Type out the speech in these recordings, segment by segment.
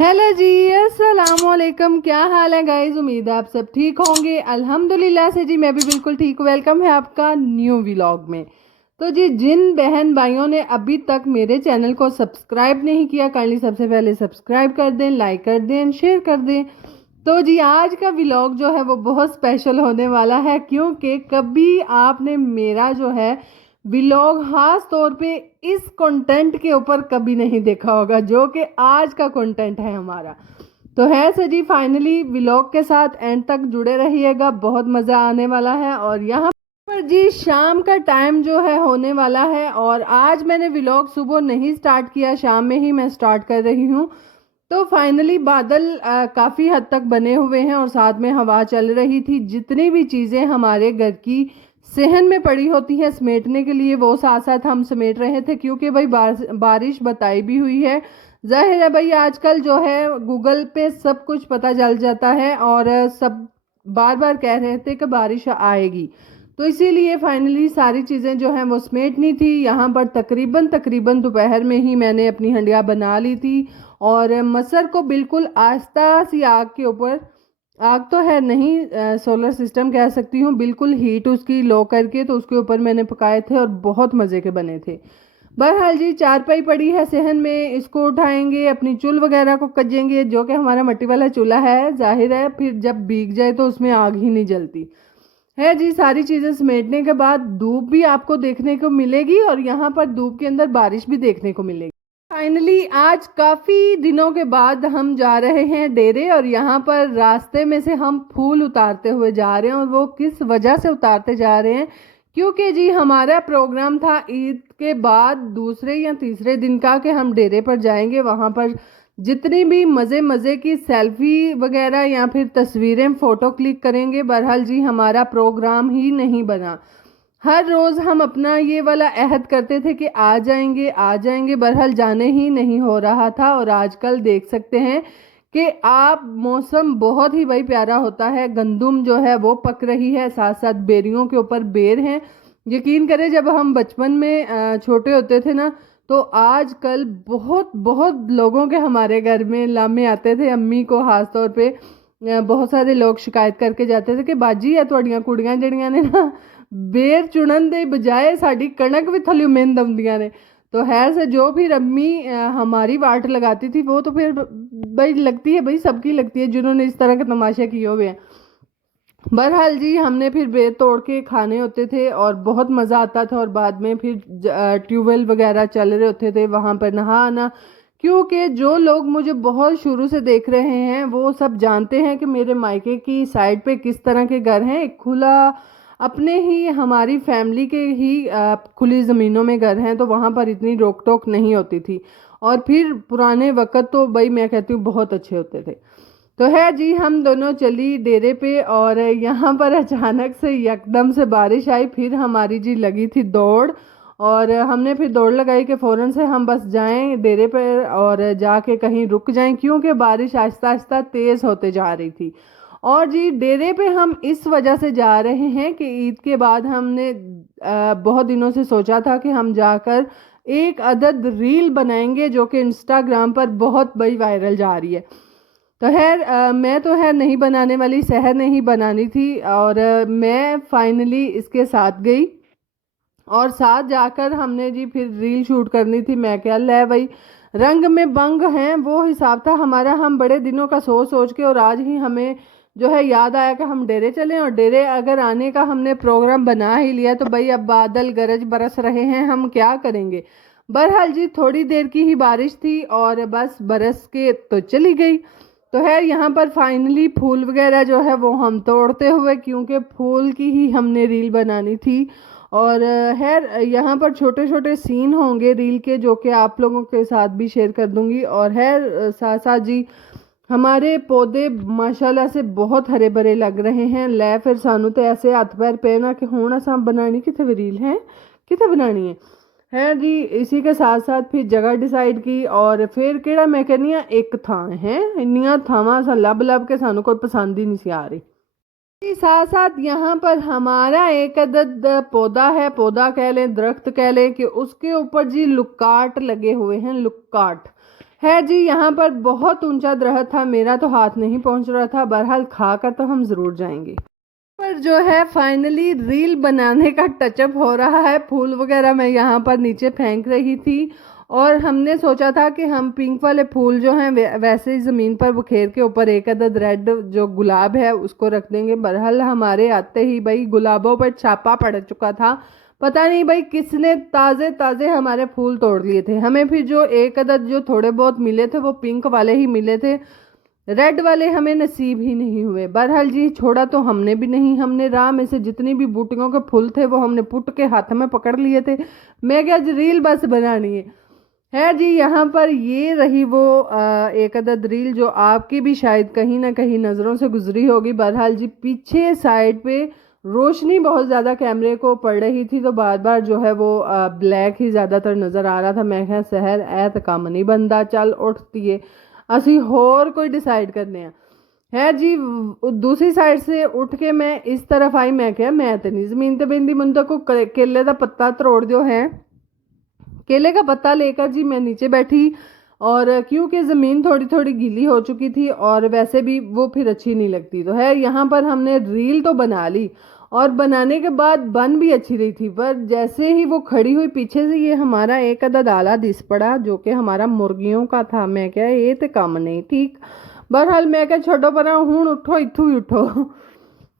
Hello जी, अस्सलाम वालेकुम। क्या हाल है गाइस? उम्मीद है आप सब ठीक होंगे। अल्हम्दुलिल्लाह से जी मैं भी बिल्कुल ठीक। वेलकम है आपका न्यू व्लॉग में। तो जी जिन बहन भाइयों ने अभी तक मेरे चैनल को सब्सक्राइब नहीं किया, काइंडली सबसे पहले सब्सक्राइब कर दें, लाइक कर दें, शेयर कर दें। तो जी आज का व्लॉग जो है वो बहुत स्पेशल होने वाला है, क्योंकि कभी आपने मेरा जो है व्लॉग खास तौर पे इस कंटेंट के ऊपर कभी नहीं देखा होगा, जो कि आज का कंटेंट है हमारा। तो है सर जी, फाइनली व्लॉग के साथ एंड तक जुड़े रहिएगा, बहुत मज़ा आने वाला है। और यहाँ पर जी शाम का टाइम जो है होने वाला है, और आज मैंने व्लॉग सुबह नहीं स्टार्ट किया, शाम में ही मैं स्टार्ट कर रही हूँ। तो फाइनली बादल काफ़ी हद तक बने हुए हैं और साथ में हवा चल रही थी। जितनी भी चीज़ें हमारे घर की सेहन में पड़ी होती हैं समेटने के लिए, वो साथ साथ हम समेट रहे थे, क्योंकि भाई बारिश बताई भी हुई है। जाहिर है भाई आजकल जो है गूगल पे सब कुछ पता चल जाता है, और सब बार बार कह रहे थे कि बारिश आएगी। तो इसीलिए फाइनली सारी चीज़ें जो हैं वो समेटनी थी। यहाँ पर तकरीबन तकरीबन दोपहर में ही मैंने अपनी हंडिया बना ली थी, और मसर को बिल्कुल आस्ता सी आग के ऊपर, आग तो है नहीं, सोलर सिस्टम कह सकती हूँ, बिल्कुल हीट उसकी लो करके तो उसके ऊपर मैंने पकाए थे और बहुत मज़े के बने थे। बहरहाल जी चारपाई पड़ी है सहन में, इसको उठाएंगे, अपनी चूल वगैरह को कजेंगे, जो कि हमारा मिट्टी वाला चूल्हा है। जाहिर है फिर जब भीग जाए तो उसमें आग ही नहीं जलती है जी। सारी चीज़ें समेटने के बाद धूप भी आपको देखने को मिलेगी, और यहाँ पर धूप के अंदर बारिश भी देखने को मिलेगी। फाइनली आज काफ़ी दिनों के बाद हम जा रहे हैं डेरे, और यहाँ पर रास्ते में से हम फूल उतारते हुए जा रहे हैं। और वो किस वजह से उतारते जा रहे हैं, क्योंकि जी हमारा प्रोग्राम था ईद के बाद दूसरे या तीसरे दिन का, कि हम डेरे पर जाएंगे। वहाँ पर जितनी भी मज़े मज़े की सेल्फी वगैरह या फिर तस्वीरें फ़ोटो क्लिक करेंगे। बहरहाल जी हमारा प्रोग्राम ही नहीं बना। हर रोज़ हम अपना ये वाला अहद करते थे कि आ जाएंगे आ जाएंगे, बहरहाल जाने ही नहीं हो रहा था। और आजकल देख सकते हैं कि आप मौसम बहुत ही भाई प्यारा होता है। गंदुम जो है वो पक रही है, साथ साथ बेरियों के ऊपर बेर हैं। यकीन करें जब हम बचपन में छोटे होते थे ना, तो आजकल बहुत बहुत लोगों के हमारे घर में लामे आते थे। अम्मी को खास तौर पे बहुत सारे लोग शिकायत करके जाते थे कि बाजी है ਤੁਹਾਡੀਆਂ ਕੁੜੀਆਂ ਜਿਹੜੀਆਂ ने ना बेर चुनन दे बजाय साड़ी कणक भी थल्यों मेन दमदियां ने। तो खैर से जो फिर अम्मी हमारी वाट लगाती थी, वो तो फिर भाई लगती है, भाई सबकी लगती है जिन्होंने इस तरह के तमाशे किए हुए हैं। बहरहाल जी हमने फिर बेर तोड़ के खाने होते थे और बहुत मज़ा आता था। और बाद में फिर ट्यूबवेल वगैरह चल रहे होते थे, वहाँ पर नहा आना। क्योंकि जो लोग मुझे बहुत शुरू से देख रहे हैं वो सब जानते हैं कि मेरे मायके की साइड पे किस तरह के घर हैं। एक खुला अपने ही हमारी फैमिली के ही खुली ज़मीनों में घर हैं, तो वहाँ पर इतनी रोक टोक नहीं होती थी। और फिर पुराने वक़्त तो भाई मैं कहती हूँ बहुत अच्छे होते थे। तो है जी हम दोनों चली डेरे पे, और यहाँ पर अचानक से यकदम से बारिश आई। फिर हमारी जी लगी थी दौड़, और हमने फिर दौड़ लगाई कि फ़ौरन से हम बस जाएं डेरे पर और जाके कहीं रुक जाएं, क्योंकि बारिश आहिस्ता आहिस्ता तेज़ होते जा रही थी। और जी डेरे पे हम इस वजह से जा रहे हैं कि ईद के बाद हमने बहुत दिनों से सोचा था कि हम जाकर एक अदद रील बनाएंगे, जो कि इंस्टाग्राम पर बहुत बड़ी वायरल जा रही है। तो खैर मैं तो खैर नहीं बनाने वाली, शहर ने ही बनानी थी। और मैं फाइनली इसके साथ गई, और साथ जाकर हमने जी फिर रील शूट करनी थी। मैं क्या ले भाई रंग में बंग हैं, वो हिसाब था हमारा। हम बड़े दिनों का सोच सोच के, और आज ही हमें जो है याद आया कि हम डेरे चलें। और डेरे अगर आने का हमने प्रोग्राम बना ही लिया, तो भाई अब बादल गरज बरस रहे हैं, हम क्या करेंगे। बहरहाल जी थोड़ी देर की ही बारिश थी, और बस बरस के तो चली गई। तो है यहाँ पर फाइनली फूल वगैरह जो है वो हम तोड़ते हुए, क्योंकि फूल की ही हमने रील बनानी थी। और खैर यहाँ पर छोटे छोटे सीन होंगे रील के, जो कि आप लोगों के साथ भी शेयर कर दूंगी। और है साथ साथ जी हमारे पौधे माशाल्लाह से बहुत हरे भरे लग रहे हैं। लै फिर सानू तो ऐसे हथ पैर पे ना कि हुण असां बनानी किथे भी रील है, किथे बनानी है जी। इसी के साथ साथ फिर जगह डिसाइड की, और फिर केड़ा मैं कहनी एक थां है, इन्नियां थावां असां लब लब के सानू कोई पसंद ही नहीं सी आ रही। साथ साथ यहाँ पर हमारा एक अदद पौधा है, पौधा कह लें दरख्त कह लें, कि उसके ऊपर जी लुक्काट लगे हुए हैं। लुक्काट है जी। यहाँ पर बहुत ऊंचा दरख्त था, मेरा तो हाथ नहीं पहुंच रहा था। बहरहाल खा कर तो हम ज़रूर जाएंगे। पर जो है फाइनली रील बनाने का टचअप हो रहा है। फूल वगैरह मैं यहाँ पर नीचे फेंक रही थी और हमने सोचा था कि हम पिंक वाले फूल जो हैं वैसे ही ज़मीन पर बुखेर के ऊपर एक अदद रेड जो गुलाब है उसको रख देंगे। बहरहाल हमारे आते ही भाई गुलाबों पर छापा पड़ चुका था। पता नहीं भाई किसने ताज़े ताज़े हमारे फूल तोड़ लिए थे। हमें फिर जो एक अदद जो थोड़े बहुत मिले थे वो पिंक वाले ही मिले थे, रेड वाले हमें नसीब ही नहीं हुए। बहरहाल जी छोड़ा तो हमने भी नहीं, हमने राह में से जितनी भी बूटियों के फूल थे वो हमने पुट के हाथ में पकड़ लिए थे। मैं क्या रील बस बनानी है जी। यहाँ पर ये रही वो एक अदद रील जो आपकी भी शायद कहीं ना कहीं नज़रों से गुजरी होगी। बहरहाल जी पीछे साइड पे रोशनी बहुत ज़्यादा कैमरे को पड़ रही थी तो बार बार जो है वो ब्लैक ही ज़्यादातर नज़र आ रहा था। मैं क्या सहर ऐत काम नहीं बनता, चल उठती है ਅਸੀਂ होर कोई डिसाइड करने है जी। दूसरी साइड से उठ के मैं इस तरफ आई, मैं क्या मैं तो नहीं जमीन ते बहती, मन तो कोई केले का पत्ता तरोड़ दो है। केले का पत्ता लेकर जी मैं नीचे बैठी और क्योंकि ज़मीन थोड़ी थोड़ी गीली हो चुकी थी और वैसे भी वो फिर अच्छी नहीं लगती तो है। यहाँ पर हमने रील तो बना ली और बनाने के बाद बन भी अच्छी रही थी, पर जैसे ही वो खड़ी हुई पीछे से ये हमारा एक अदद आला दिस पड़ा जो कि हमारा मुर्गियों का था। मैं क्या ये तो काम नहीं ठीक। बहरहाल मैं क्या छोड़ो पर हूँ उठो इथू ही उठो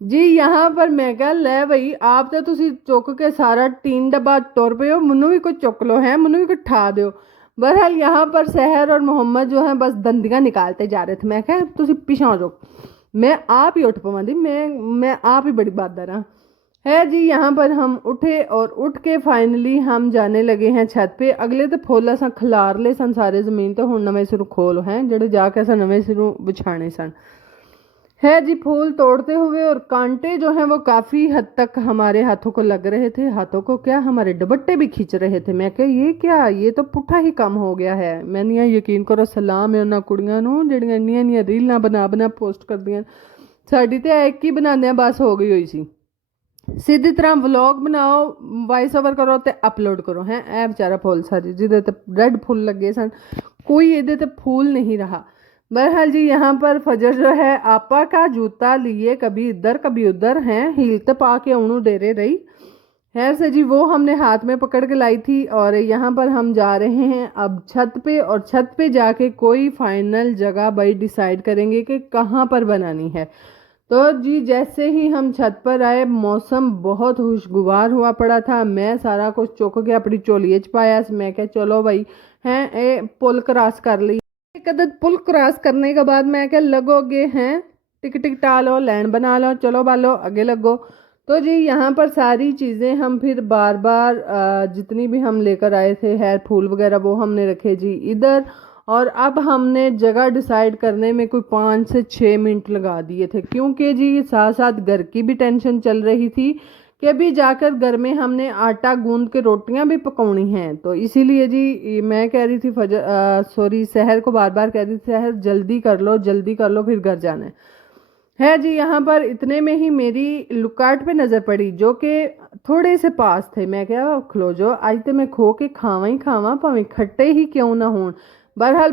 जी। यहाँ पर मैं क्या लै बई आप तो तुसी चुक के सारा टीन डब्बा तुर पे हो, मनु भी कुछ चुक लो है, मनु भी कुछ ठा दो। बहरहाल यहाँ पर सहर और मोहम्मद जो है बस दंदियाँ निकालते जा रहे थे। मैं क्या तुसी पिछा हो जाओ, मैं आप ही उठ पवा दी, मैं आप ही बड़ी बादर हाँ है जी। यहाँ पर हम उठे और उठ के फाइनली हम जाने लगे हैं छत पे। अगले तो फुल असा खिलार ले सन सारे ज़मीन तो हुण नवें सिरों खोल हैं जेडे जाके असा नवें सिरों बिछाने सन है जी। फूल तोड़ते हुए और कांटे जो हैं वो काफ़ी हद तक हमारे हाथों को लग रहे थे, हाथों को क्या हमारे दुपट्टे भी खींच रहे थे। मैं क्या ये क्या, ये तो पुट्ठा ही काम हो गया है। मैंने यहाँ यकीन करो सलाम है उन्होंने कुड़ियां नूं ਜਿਹੜੀਆਂ ਇੰਨੀਆਂ ਇੰਨੀਆਂ ਰੀਲਾਂ बना बना पोस्ट करदियां। साड़ी तो एक ही बनाने बस हो गई हुई सी। सीधी तरह व्लॉग बनाओ, वॉइस ओवर करो तो अपलोड करो हैं। ए बेचारा फुल सारी जिदे ते रेड फुल लगे सन, कोई ये ते फूल नहीं रहा। बहरहाल जी यहाँ पर फजर जो है आपा का जूता लिए कभी इधर कभी उधर हैं, हील तो पा के उन्हों डेरे रही है से जी। वो हमने हाथ में पकड़ के लाई थी और यहाँ पर हम जा रहे हैं अब छत पे और छत पे जाके कोई फाइनल जगह भाई डिसाइड करेंगे कि कहाँ पर बनानी है। तो जी जैसे ही हम छत पर आए मौसम बहुत खुशगवार हुआ पड़ा था। मैं सारा कुछ चुक के अपनी चोलिए च पाया। मैं क्या चलो भाई हैं ए पुल क्रॉस कर ली। एक अदद पुल क्रॉस करने के बाद मैं क्या लगोगे हैं टिक टिक टालो लैंड बना लो, चलो बालो आगे लगो। तो जी यहाँ पर सारी चीज़ें हम फिर बार बार जितनी भी हम लेकर आए थे हेयर फूल वगैरह वो हमने रखे जी इधर। और अब हमने जगह डिसाइड करने में कोई 5 से 6 मिनट लगा दिए थे क्योंकि जी साथ साथ घर की भी टेंशन चल रही थी कि अभी जाकर घर में हमने आटा गूंद के रोटियां भी पकानी हैं। तो इसीलिए जी मैं कह रही थी सॉरी सहर को बार बार कह रही थी सहर जल्दी कर लो जल्दी कर लो फिर घर जाना है जी। यहाँ पर इतने में ही मेरी लुकाट पे नज़र पड़ी जो कि थोड़े से पास थे। मैं क्या खलो जो आज तो मैं खो के खावा ही खावा भावें खट्टे ही क्यों ना हों। बहरहाल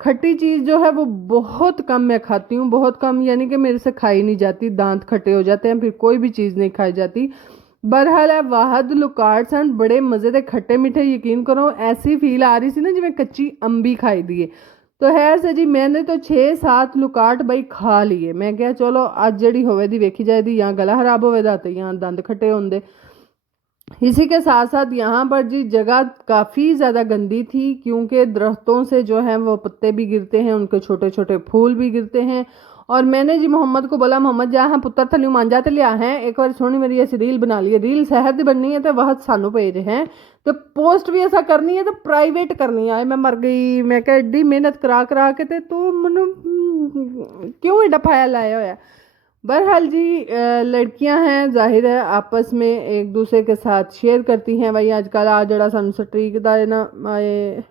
खट्टी चीज़ जो है वो बहुत कम मैं खाती हूँ, बहुत कम, यानी कि मेरे से खाई नहीं जाती, दांत खट्टे हो जाते हैं फिर कोई भी चीज़ नहीं खाई जाती। बहरहाल है वाहद लुकाट सन बड़े मज़े के खट्टे मीठे, यकीन करो ऐसी फील आ रही सी ना जिवें कच्ची अंबी खाई दिए। तो हैर से जी मैंने तो 6-7 लुकाट बई खा लिए। मैं क्या चलो अज जड़ी होवे दी वेखी जाए दी, या गला खराब होवे दा ते या दंद खट्टे होंदे। इसी के साथ साथ यहाँ पर जी जगह काफ़ी ज़्यादा गंदी थी क्योंकि दरख्तों से जो है वो पत्ते भी गिरते हैं, उनके छोटे छोटे फूल भी गिरते हैं। और मैंने जी मोहम्मद को बोला मोहम्मद जा हाँ पुत्र थल्यों मांझा ते लिया है, एक बार सोनी मेरी ऐसी रील बना ली है, रील शहर की बननी है तो वह सानू भेज हैं तो पोस्ट भी ऐसा करनी है तो प्राइवेट करनी है। मैं मर गई, मैं क्या एड्डी मेहनत करा करा के ते तू मनु क्यों एडा फाया लाया होया। बहरहाल जी लड़कियां हैं जाहिर है आपस में एक दूसरे के साथ शेयर करती हैं। भाई आजकल आ जड़ा सानू स्ट्रीक दा है ना आए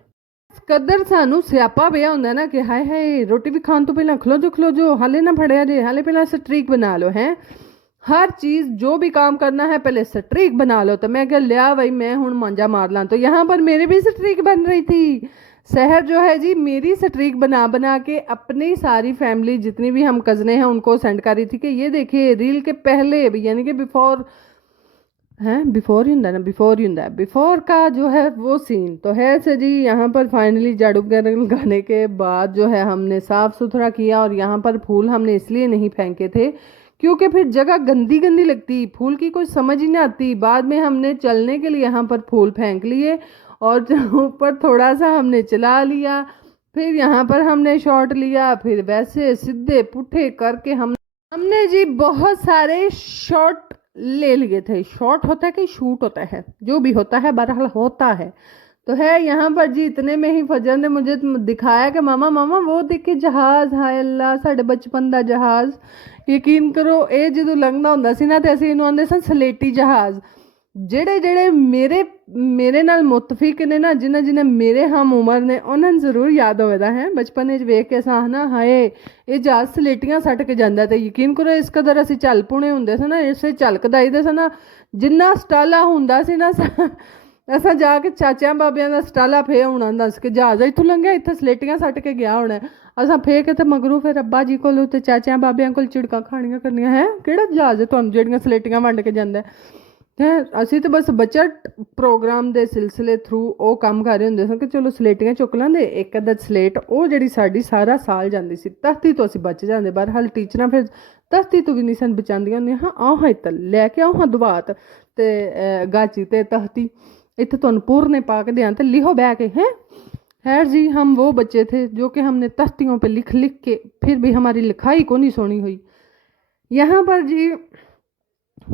कदर सानू स्यापा पिया होंदा ना कि हाय हाय रोटी भी खान तो पहला खलो जो हाले ना फड़िया जे, हाले पहला स्ट्रीक बना लो हैं। हर चीज़ जो भी काम करना है पहले स्ट्रीक बना लो। तो मैं क्या लिया भाई मैं हूँ मांझा मार ला, तो यहाँ पर मेरे भी स्ट्रीक बन रही थी। सहर जो है जी मेरी स्ट्रीक बना बना के अपनी सारी फैमिली जितनी भी हम कज़ने हैं उनको सेंड कर रही थी कि ये देखिए रील के पहले यानी कि बिफोर हैं, बिफोर ही ਹੁੰਦਾ ना, बिफोर ही ਹੁੰਦਾ है, बिफोर का जो है वो सीन तो है से जी। यहाँ पर फाइनली झाड़ू वगैरह लगाने के बाद जो है हमने साफ़ सुथरा किया, और यहाँ पर फूल हमने इसलिए नहीं फेंके थे क्योंकि फिर जगह गंदी गंदी लगती, फूल की कोई समझ ही नहीं आती। बाद में हमने चलने के लिए यहाँ पर फूल फेंक लिए और ऊपर थोड़ा सा हमने चला लिया, फिर यहाँ पर हमने शॉट लिया, फिर वैसे सीधे पुट्ठे करके हमने जी बहुत सारे शॉट ले लिए थे। शॉट होता है कि शूट होता है, जो भी होता है बहरहाल होता है। तो है यहाँ पर जी इतने में ही फजर ने मुझे दिखाया कि मामा मामा वो देखे जहाज़, हाय अल्लाह साढ़े बचपन का जहाज़। यकीन करो ये जो लंघना होंदा सी ना ते असीं इहनूं आंदे सन सलेटी जहाज़। ਜਿਹੜੇ ਜਿਹੜੇ ਮੇਰੇ ਨਾਲ ਮੁਤਫਿਕ ਨੇ ਨਾ, ਜਿਨ੍ਹਾਂ ਜਿਨ੍ਹਾਂ ਮੇਰੇ ਹਮ ਉਮਰ ਨੇ ਉਹਨਾਂ ਨੂੰ ਜ਼ਰੂਰ ਯਾਦ ਹੋਵੇਗਾ ਹੈ ਬਚਪਨ ਵਿੱਚ ਵੇਖ ਕੇ ਅਸਾਂ ਨਾ ਹਾਏ ਇਹ ਜਹਾਜ਼ ਸਲੇਟੀਆਂ ਸੱਟ ਕੇ ਜਾਂਦਾ। ਤੇ ਯਕੀਨ ਕਰੋ ਇਸ ਕਦਰ ਅਸੀਂ ਚੱਲ ਪੁਣੇ ਹੁੰਦੇ ਸੀ ਨਾ, ਇਸੇ ਝਲਕਦਾ ਹੀ ਦੇ ਸੀ ਨਾ, ਜਿੰਨਾ ਸਟਾਲਾ ਹੁੰਦਾ ਸੀ ਨਾ ਅਸਾਂ ਜਾ ਕੇ ਚਾਚਿਆਂ ਬਾਬਿਆਂ ਦਾ ਸਟਾਲਾ ਫੇ ਹੋਣਾ ਦੱਸ ਕੇ ਜਹਾਜ਼ ਇੱਥੋਂ ਲੰਘਿਆ, ਇੱਥੇ ਸਲੇਟੀਆਂ ਸੱਟ ਕੇ ਗਿਆ ਹੋਣਾ। ਅਸਾਂ ਫੇ ਕੇ ਤੇ ਮਗਰੋਂ ਫਿਰ ਅੱਬਾ ਜੀ ਕੋਲ ਤੇ ਚਾਚਿਆਂ ਬਾਬਿਆਂ ਕੋਲ ਝਿੜਕਾਂ ਖਾਣੀਆਂ ਕਰਨੀਆਂ ਹੈ ਕਿਹੜਾ ਜਹਾਜ਼ ਹੈ ਤੁਹਾਨੂੰ ਜਿਹੜੀਆਂ ਸਲੇਟੀਆਂ ਵੰਡ ਕੇ ਜਾਂਦਾ है। ਅਸੀਂ ਤਾਂ ਬਸ ਬਜਟ ਪ੍ਰੋਗਰਾਮ ਦੇ ਸਿਲਸਿਲੇ ਥਰੂ ਉਹ ਕੰਮ ਕਰ ਰਹੇ ਹੁੰਦੇ ਸਾਂ ਕਿ ਚਲੋ ਸਲੇਟੀਆਂ ਚੁੱਕ ਲਾਂਦੇ, ਇੱਕ ਅੱਧਾ ਸਲੇਟ ਉਹ ਜਿਹੜੀ ਸਾਡੀ ਸਾਰਾ ਸਾਲ ਜਾਂਦੀ ਸੀ, ਤਖਤੀ ਤੋਂ ਅਸੀਂ ਬਚ ਜਾਂਦੇ। ਬਹਰਹਾਲ ਟੀਚਰਾਂ ਫਿਰ ਤਖਤੀ ਤੋਂ ਵੀ ਨਹੀਂ ਸਨ ਬਚਾਉਂਦੀਆਂ ਹੁੰਦੀਆਂ, ਹਾਂ ਆਓ ਹਾਂ ਇੱਥੇ ਲੈ ਕੇ ਆਓ ਹਾਂ ਦੁਬਾਤ ਤੇ ਗਾਚੀ ਤੇ ਤਖਤੀ ਇੱਥੇ ਤੁਹਾਨੂੰ ਪੂਰਨੇ ਪਾ ਕੇ ਦਿਆਂ ਤੇ ਲਿਖੋ ਬਹਿ के हैं। खैर जी हम वो बच्चे थे जो कि हमने तख्तियों पे लिख लिख के फिर भी हमारी लिखाई को नहीं सोनी हुई। यहाँ पर जी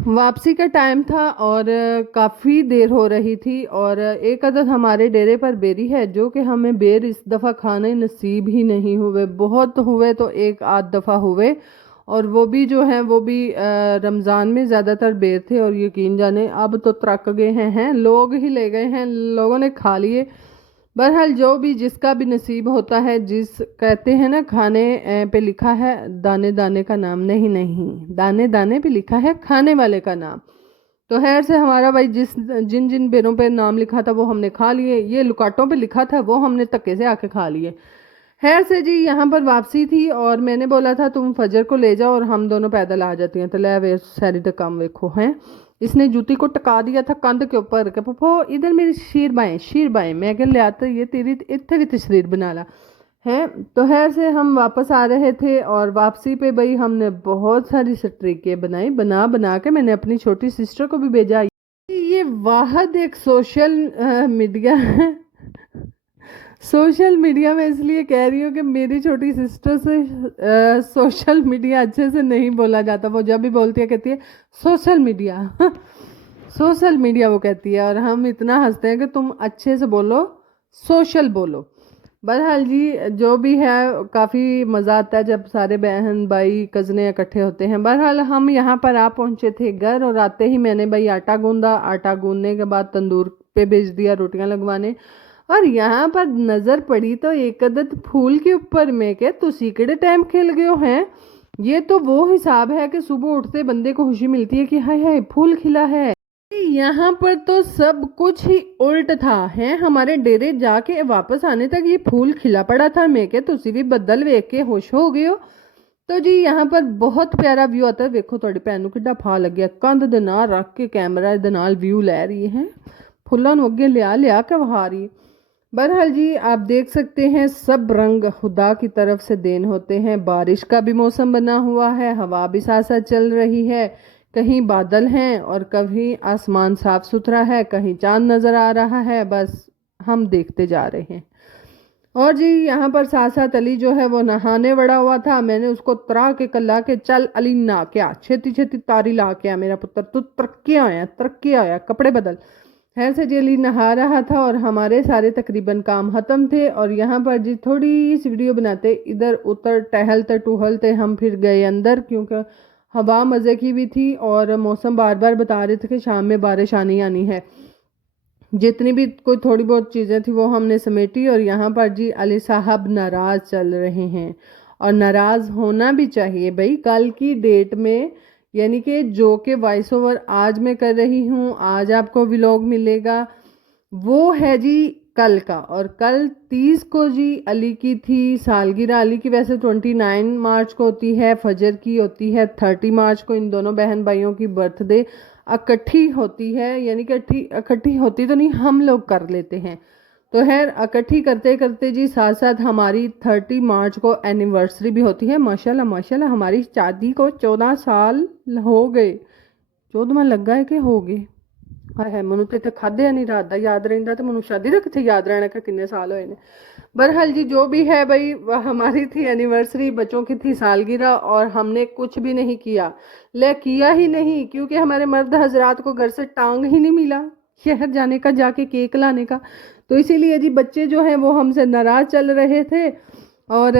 वापसी का टाइम था और काफ़ी देर हो रही थी, और एक अदद हमारे डेरे पर बेरी है जो कि हमें बेर इस दफ़ा खाने नसीब ही नहीं हुए। बहुत हुए तो एक आध दफ़ा हुए, और वो भी जो है वो भी रमज़ान में ज़्यादातर बेर थे, और यकीन जाने अब तो त्रक गए हैं लोग ही ले गए हैं, लोगों ने खा लिए। बहरहाल जो भी जिसका भी नसीब होता है, जिस कहते हैं ना खाने पे लिखा है दाने दाने का नाम, नहीं नहीं दाने दाने पे लिखा है खाने वाले का नाम। तो खैर से हमारा भाई जिन जिन बेरों पे नाम लिखा था वो हमने खा लिए, ये लुकाटों पे लिखा था वो हमने धक्के से आके खा लिए। खैर से जी यहाँ पर वापसी थी और मैंने बोला था तुम फजर को ले जाओ और हम दोनों पैदल आ जाती हैं। तो ले वे सारी तो काम देखो हैं, इसने जूती को टका दिया था कंध के ऊपर के पप्पो इधर मेरी शीर बाएं। मैं क्या ले आता ये तेरी इतने भी तशरीर बना ला है। तो खैर से हम वापस आ रहे थे और वापसी पे भाई हमने बहुत सारी स्ट्रीकें बनाई, बना बना के मैंने अपनी छोटी सिस्टर को भी भेजा। ये वाहद एक सोशल मीडिया है। सोशल मीडिया में इसलिए कह रही हूँ कि मेरी छोटी सिस्टर से सोशल मीडिया अच्छे से नहीं बोला जाता। वो जब भी बोलती है कहती है सोशल मीडिया सोशल मीडिया वो कहती है, और हम इतना हंसते हैं कि तुम अच्छे से बोलो, सोशल बोलो। बहरहाल जी जो भी है काफ़ी मज़ा आता है जब सारे बहन भाई कज़ने इकट्ठे होते हैं। बहरहाल हम यहाँ पर आ पहुँचे थे घर, और आते ही मैंने भाई आटा गूंदा, आटा गूंदने के बाद तंदूर पे भेज दिया रोटियाँ लगवाने। और यहाँ पर नज़र पड़ी तो एक अदद फूल के ऊपर में के तुसी केड़े टाइम खेल गए हो हैं। ये तो वो हिसाब है कि सुबह उठते बंदे को खुशी मिलती है कि हाय हाय फूल खिला है। यहाँ पर तो सब कुछ ही उल्ट था है। हमारे डेरे जाके वापस आने तक ये फूल खिला पड़ा था। मैं के तुसी भी बदल वेख के खुश हो गए हो। तो जी यहाँ पर बहुत प्यारा व्यू आता है। देखो थोड़ी भैन नूं किड्डा फा लग्या, कंध दे नाल रख के कैमरा दे नाल व्यू लै रही है, फुल्लां नूं अगे लिया के वहा रही। बहरहाल जी आप देख सकते हैं सब रंग खुदा की तरफ से देन होते हैं। बारिश का भी मौसम बना हुआ है, हवा भी साथ साथ चल रही है, कहीं बादल हैं और कभी आसमान साफ सुथरा है, कहीं चांद नज़र आ रहा है। बस हम देखते जा रहे हैं। और जी यहाँ पर साथ साथ अली जो है वो नहाने बड़ा हुआ था। मैंने उसको तरा के कल्ला के चल अली ना क्या छेती छेती तारी ला के आ मेरा पुत्र, तू तरक्की आया कपड़े बदल। खैर से जी अली नहा रहा था और हमारे सारे तकरीबन काम ख़त्म थे। और यहाँ पर जी थोड़ी सी वीडियो बनाते इधर उधर टहलते हम फिर गए अंदर, क्योंकि हवा मज़े की भी थी और मौसम बार बार बता रहे थे कि शाम में बारिश आनी है। जितनी भी कोई थोड़ी बहुत चीज़ें थी वो हमने समेटी। और यहाँ पर जी अली साहब नाराज़ चल रहे हैं, और नाराज़ होना भी चाहिए भाई। कल की डेट में यानी कि जो कि वॉइस ओवर आज मैं कर रही हूँ, आज आपको व्लॉग मिलेगा, वो है जी कल का। और कल 30 को जी अली की थी सालगिरह। अली की वैसे 29 मार्च को होती है, फजर की होती है 30 मार्च को। इन दोनों बहन भाइयों की बर्थडे इकट्ठी होती है, यानी कि इकट्ठी होती तो नहीं, हम लोग कर लेते हैं। तो खैर इकट्ठी करते करते जी साथ साथ हमारी 30 मार्च को एनिवर्सरी भी होती है। माशाल्लाह माशाल्लाह, हमारी शादी को 14 साल हो गए। 14वां लगा है कि हो गए? हाय हाय, मैनू तो इतने खाद्या नहीं रात का याद रहिंदा, तो मैनू शादी का कितने याद रहना कि किन्ने साल होए ने। बहरहाल जी जो भी है भाई, हमारी थी एनिवर्सरी, बच्चों की थी सालगिरह, और हमने कुछ भी नहीं किया। किया ही नहीं, क्योंकि हमारे मर्द हजरात को घर से टांग ही नहीं मिला शहर जाने का, जाके केक लाने का। तो इसीलिए जी बच्चे जो हैं वो हमसे नाराज़ चल रहे थे। और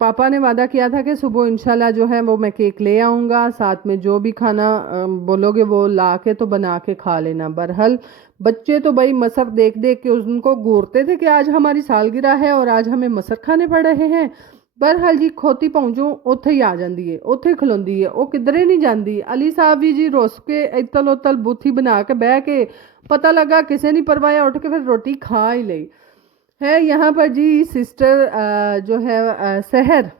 पापा ने वादा किया था कि सुबह इंशाल्लाह जो है वो मैं केक ले आऊँगा, साथ में जो भी खाना बोलोगे वो ला के तो बना के खा लेना। बहरहाल बच्चे तो भाई मसर देख देख के उनको घूरते थे कि आज हमारी सालगिरह है और आज हमें मसर खाने पड़ रहे हैं। बहरहाल जी खोती पहुँचूँ उत्थे ही आ जाती है, उत्थे खलोंदी है, वो किधरे नहीं जाती। अली साहब भी जी रुस के इतल उतल बूथी बना के बह के, पता लगा किसी नहीं परवाया, उठ के फिर रोटी खा ही ली है। यहाँ पर जी सिस्टर जो है सहर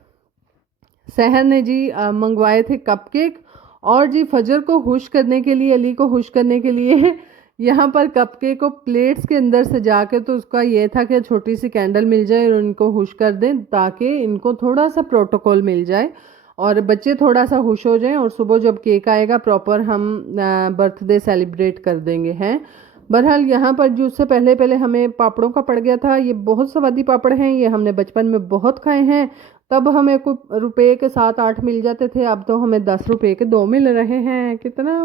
सहर ने जी मंगवाए थे कपकेक। और जी फजर को खुश करने के लिए, अली को खुश करने के लिए यहाँ पर कपकेक को प्लेट्स के अंदर सजा के, तो उसका ये था कि छोटी सी कैंडल मिल जाए और इनको खुश कर दें, ताकि इनको थोड़ा सा प्रोटोकॉल मिल जाए और बच्चे थोड़ा सा खुश हो जाएं, और सुबह जब केक आएगा प्रॉपर हम बर्थडे सेलिब्रेट कर देंगे हैं। बहरहाल यहाँ पर जो उससे पहले पहले हमें पापड़ों का पड़ गया था। ये बहुत स्वादी पापड़ हैं, ये हमने बचपन में बहुत खाए हैं। तब हमें कुछ रुपए के 7-8 मिल जाते थे, अब तो हमें 10 रुपए के 2 मिल रहे हैं। कितना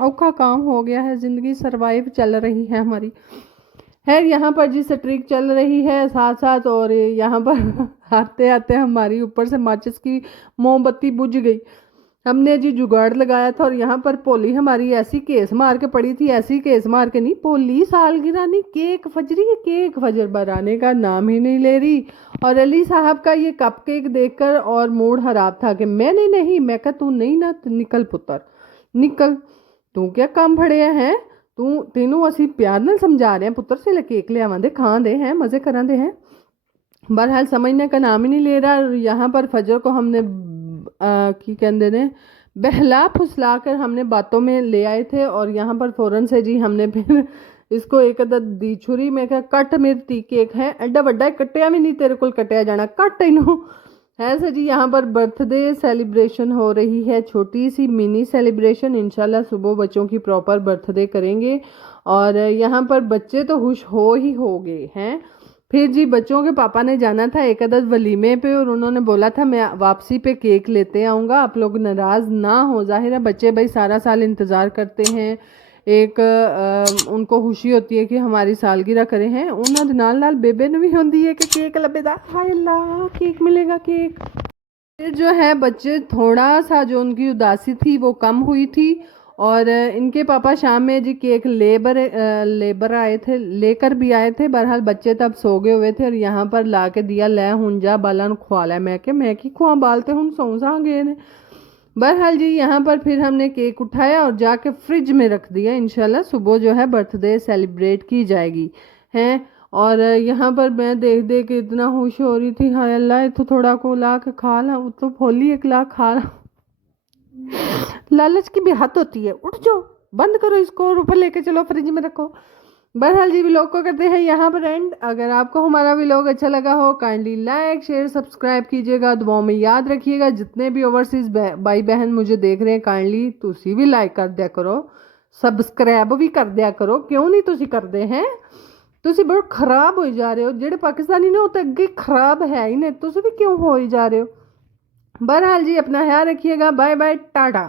औखा काम हो गया है, ज़िंदगी सरवाइव चल रही है हमारी। है यहाँ पर जी स्ट्रीक चल रही है साथ साथ। और यहाँ पर आते आते हमारी ऊपर से माचिस की मोमबत्ती बुझ गई। हमने जी जुगाड़ लगाया था, और यहाँ पर पोली हमारी ऐसी केस मार के पड़ी थी, ऐसी केस मार के नहीं, पोली सालगिरह नहीं, केक फजरी है, केक फजर बनाने का नाम ही नहीं ले रही। और अली साहब का ये कपकेक देखकर और मूड खराब था कि मैंने नहीं, मैं कहा तू नहीं ना, निकल पुत्र निकल, तू क्या काम फड़े हैं, तू तेनों असी प्यार नाल समझा रहे हैं पुत्र, से केक ले आवां दे, खां दे हैं, मजे करा दे हैं। बहरहाल समझने का नाम ही नहीं ले रहा। यहाँ पर फजर को हमने की कहते ने बहला फुसला कर हमने बातों में ले आए थे। और यहाँ पर फ़ौरन से जी हमने फिर इसको एक अदद दी छुरी में कहा कट मेरी केक है एडा वड्डा कटिया भी नहीं तेरे को कटिया जाना, कट इनू है सर जी। यहाँ पर बर्थडे सेलिब्रेशन हो रही है, छोटी सी मिनी सेलिब्रेशन। इंशाल्लाह सुबह बच्चों की प्रॉपर बर्थडे करेंगे। और यहाँ पर बच्चे तो खुश हो ही हो गए हैं। फिर जी बच्चों के पापा ने जाना था एक अदद वलीमे पे, और उन्होंने बोला था मैं वापसी पे केक लेते आऊँगा, आप लोग नाराज़ ना हो। जाहिर है बच्चे भाई सारा साल इंतज़ार करते हैं, एक उनको खुशी होती है कि हमारी सालगिरह करे हैं। उन्होंने नाल नाल बेबे ने भी होंगी है कि केक लबेदा, हाय अल्लाह केक मिलेगा केक। फिर जो है बच्चे थोड़ा सा जो उनकी उदासी थी वो कम हुई थी। और इनके पापा शाम में जी केक लेबर आए थे, लेकर भी आए थे। बहरहाल बच्चे तब सो गए हुए थे, और यहाँ पर ला के दिया, लै हुन जा बाला खुआ लै। मैं कि खुआ बालते हुन सौ सा गए ने। बहरहाल जी यहाँ पर फिर हमने केक उठाया और जाके फ्रिज में रख दिया। इंशाल्लाह सुबह जो है बर्थडे सेलिब्रेट की जाएगी हैं। और यहाँ पर मैं देख देख के इतना खुश हो रही थी, हाय अल्लाह तो थोड़ा को ला के खा ला, तो फोली 1 लाख खा ला। लालच की भी हद होती है, उठ जाओ बंद करो इसको और ऊपर लेके चलो फ्रिज में रखो। बहरहाल जी व्लॉग को करते हैं यहाँ पर एंड। अगर आपको हमारा व्लॉग अच्छा लगा हो काइंडली लाइक शेयर सब्सक्राइब कीजिएगा, दुआओं में याद रखिएगा। जितने भी ओवरसीज भाई बहन मुझे देख रहे हैं काइंडली तुसी भी लाइक कर दिया करो, सब्सक्राइब भी कर दिया करो। क्यों नहीं तुसी करते हैं? तुसी बहुत खराब हो जा रहे हो, जेडे पाकिस्तानी ने वो तो अगे खराब है ही नहीं, तुसी भी क्यों हो ही जा रहे हो। बहरहाल जी अपना ख्याल रखिएगा, बाय बाय टाटा।